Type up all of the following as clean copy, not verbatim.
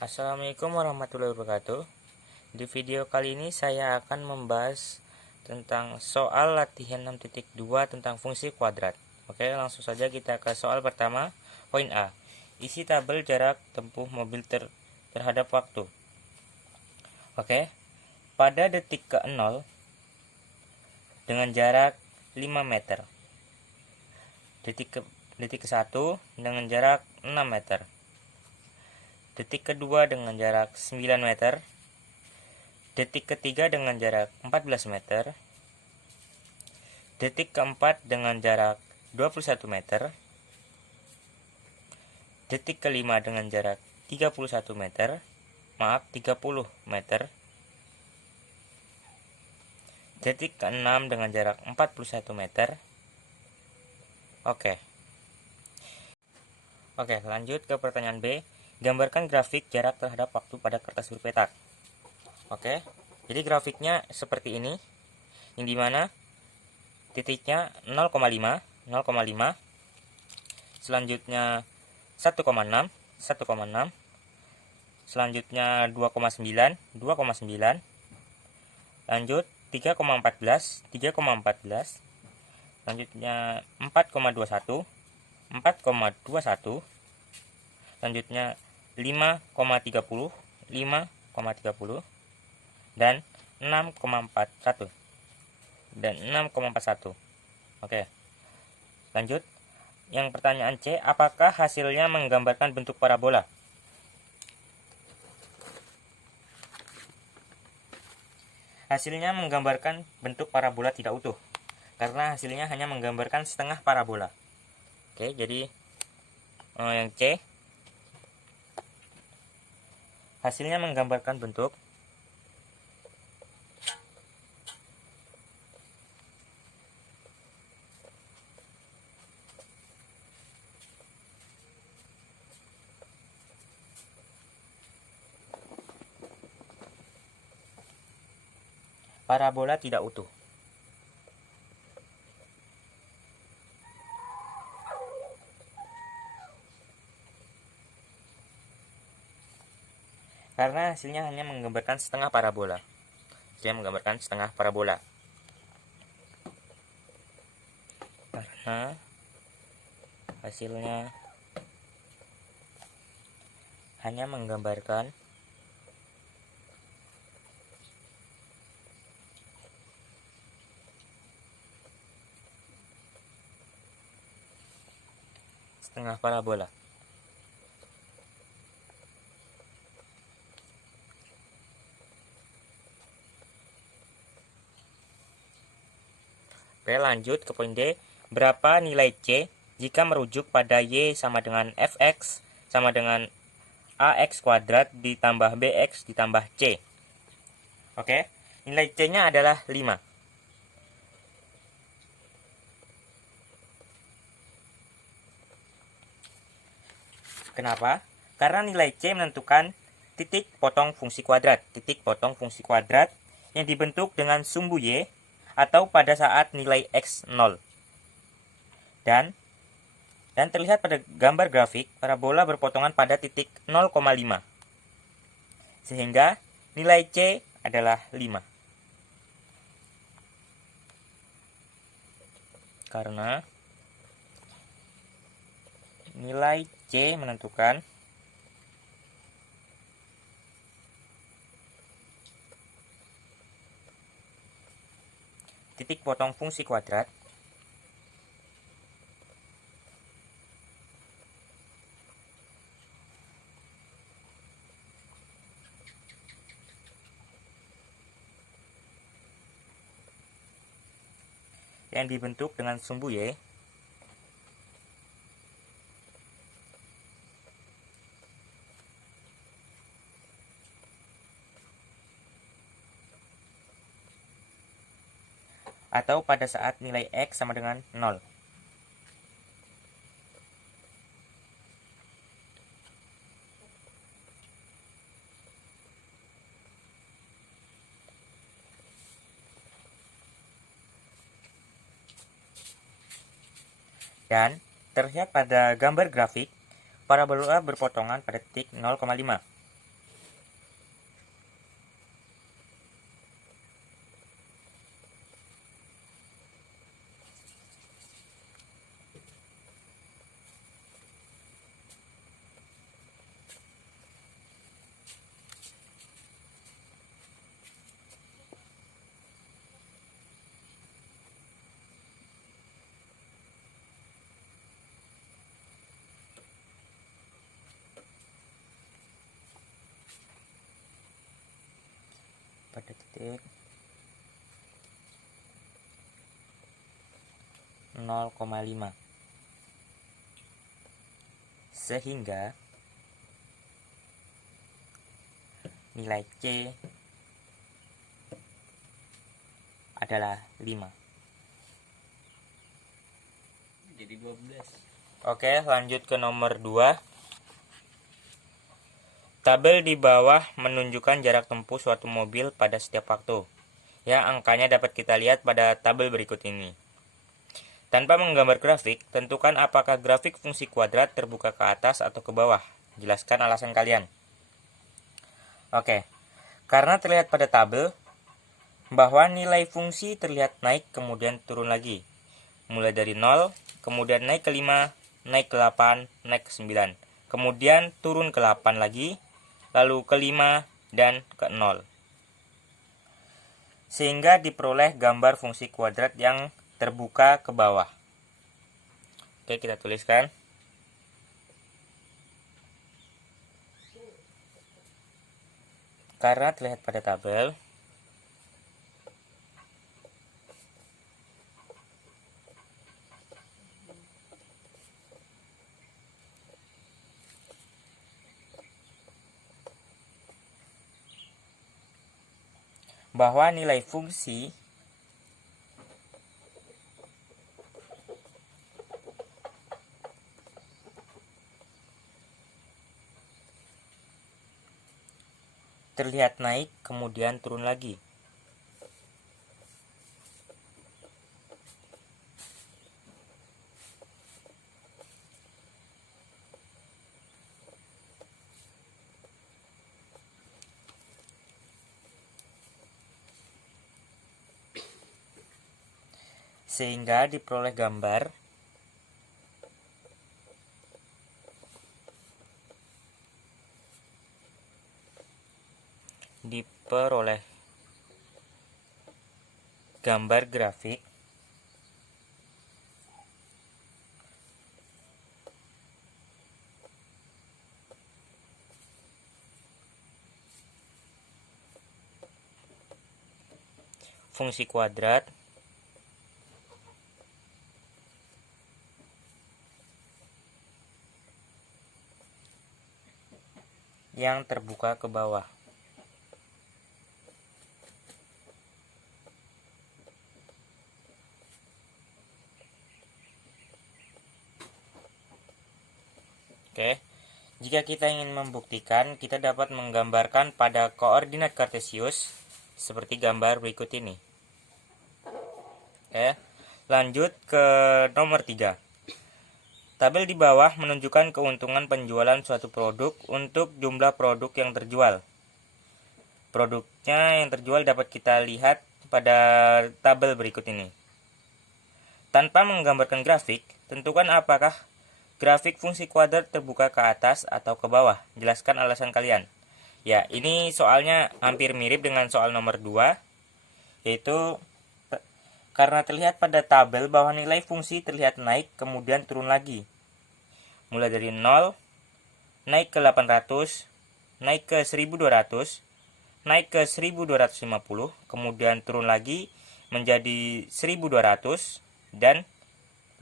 Assalamualaikum warahmatullahi wabarakatuh. Di video kali ini saya akan membahas tentang soal latihan 6.2 tentang fungsi kuadrat. Oke, langsung saja kita ke soal pertama. Poin A. Isi tabel jarak tempuh mobil terhadap waktu. Oke. Pada detik ke-0 dengan jarak 5 meter. Detik ke-1 dengan jarak 6 meter. Detik kedua dengan jarak 9 meter. Detik ketiga dengan jarak 14 meter. Detik keempat dengan jarak 21 meter. Detik kelima dengan jarak 31 meter. 30 meter. Detik keenam dengan jarak 41 meter. Oke, lanjut ke pertanyaan B. Gambarkan grafik jarak terhadap waktu pada kertas berpetak. Oke, jadi grafiknya seperti ini, yang dimana titiknya 0,5, selanjutnya 1,6, selanjutnya 2,9, lanjut 3,14, selanjutnya 4,21, selanjutnya 5,30, dan 6,41 Oke, lanjut. Yang pertanyaan C, apakah hasilnya menggambarkan bentuk parabola? Hasilnya menggambarkan bentuk parabola tidak utuh, karena hasilnya hanya menggambarkan setengah parabola. Oke, jadi yang C, hasilnya menggambarkan bentuk parabola tidak utuh. Karena hasilnya hanya menggambarkan setengah parabola. Karena hasilnya hanya menggambarkan setengah parabola. Oke, lanjut ke poin D. Berapa nilai C jika merujuk pada Y sama dengan Fx sama dengan AX kuadrat ditambah BX ditambah C? Oke, nilai C-nya adalah 5. Kenapa? Karena nilai C menentukan titik potong fungsi kuadrat yang dibentuk dengan sumbu Y atau pada saat nilai X 0. Dan terlihat pada gambar grafik, parabola berpotongan pada titik 0,5. Sehingga nilai C adalah 5. Karena nilai C menentukan titik potong fungsi kuadrat yang dibentuk dengan sumbu Y atau pada saat nilai X sama dengan 0. Dan terlihat pada gambar grafik, parabola berpotongan pada titik 0,5. pada titik 0,5, sehingga nilai C adalah 5. Jadi 12. Oke, lanjut ke nomor 2. Tabel di bawah menunjukkan jarak tempuh suatu mobil pada setiap waktu. Ya, angkanya dapat kita lihat pada tabel berikut ini. Tanpa menggambar grafik, tentukan apakah grafik fungsi kuadrat terbuka ke atas atau ke bawah. Jelaskan alasan kalian. Oke, karena terlihat pada tabel bahwa nilai fungsi terlihat naik kemudian turun lagi. Mulai dari 0, kemudian naik ke 5, naik ke 8, naik ke 9. Kemudian turun ke 8 lagi, lalu ke 5 dan ke 0. Sehingga diperoleh gambar fungsi kuadrat yang terbuka ke bawah. Oke, kita tuliskan. Karena terlihat pada tabel bahwa nilai fungsi terlihat naik kemudian turun lagi. Sehingga diperoleh gambar grafik fungsi kuadrat yang terbuka ke bawah. Oke, jika kita ingin membuktikan, kita dapat menggambarkan pada koordinat kartesius seperti gambar berikut ini. Oke, lanjut ke nomor 3. Tabel di bawah menunjukkan keuntungan penjualan suatu produk untuk jumlah produk yang terjual. Produknya yang terjual dapat kita lihat pada tabel berikut ini. Tanpa menggambarkan grafik, tentukan apakah grafik fungsi kuadrat terbuka ke atas atau ke bawah. Jelaskan alasan kalian. Ya, ini soalnya hampir mirip dengan soal nomor 2, yaitu karena terlihat pada tabel bahwa nilai fungsi terlihat naik kemudian turun lagi. Mulai dari 0, naik ke 800, naik ke 1200, naik ke 1250, kemudian turun lagi menjadi 1200 dan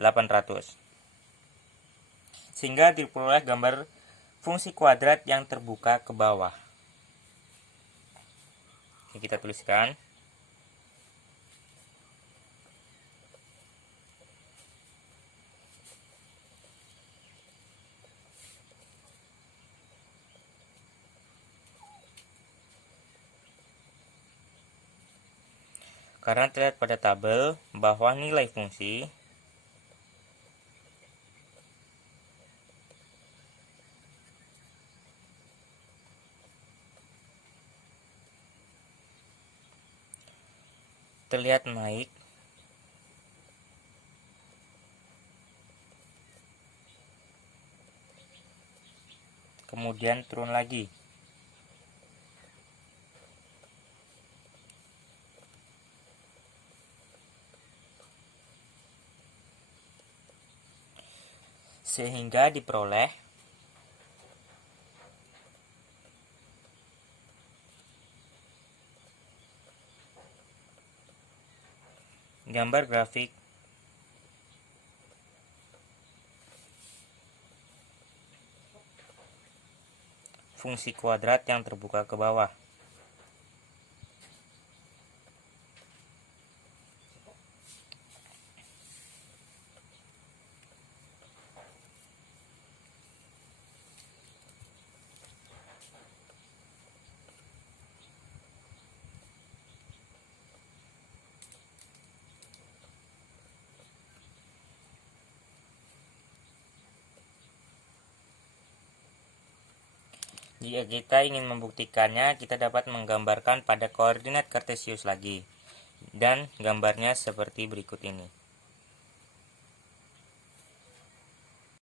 800. Sehingga diperoleh gambar fungsi kuadrat yang terbuka ke bawah. Ini kita tuliskan. Karena terlihat pada tabel bahwa nilai fungsi terlihat naik kemudian turun lagi. Sehingga diperoleh Gambar grafik fungsi kuadrat yang terbuka ke bawah. Jika kita ingin membuktikannya, kita dapat menggambarkan pada koordinat kartesius lagi. Dan gambarnya seperti berikut ini.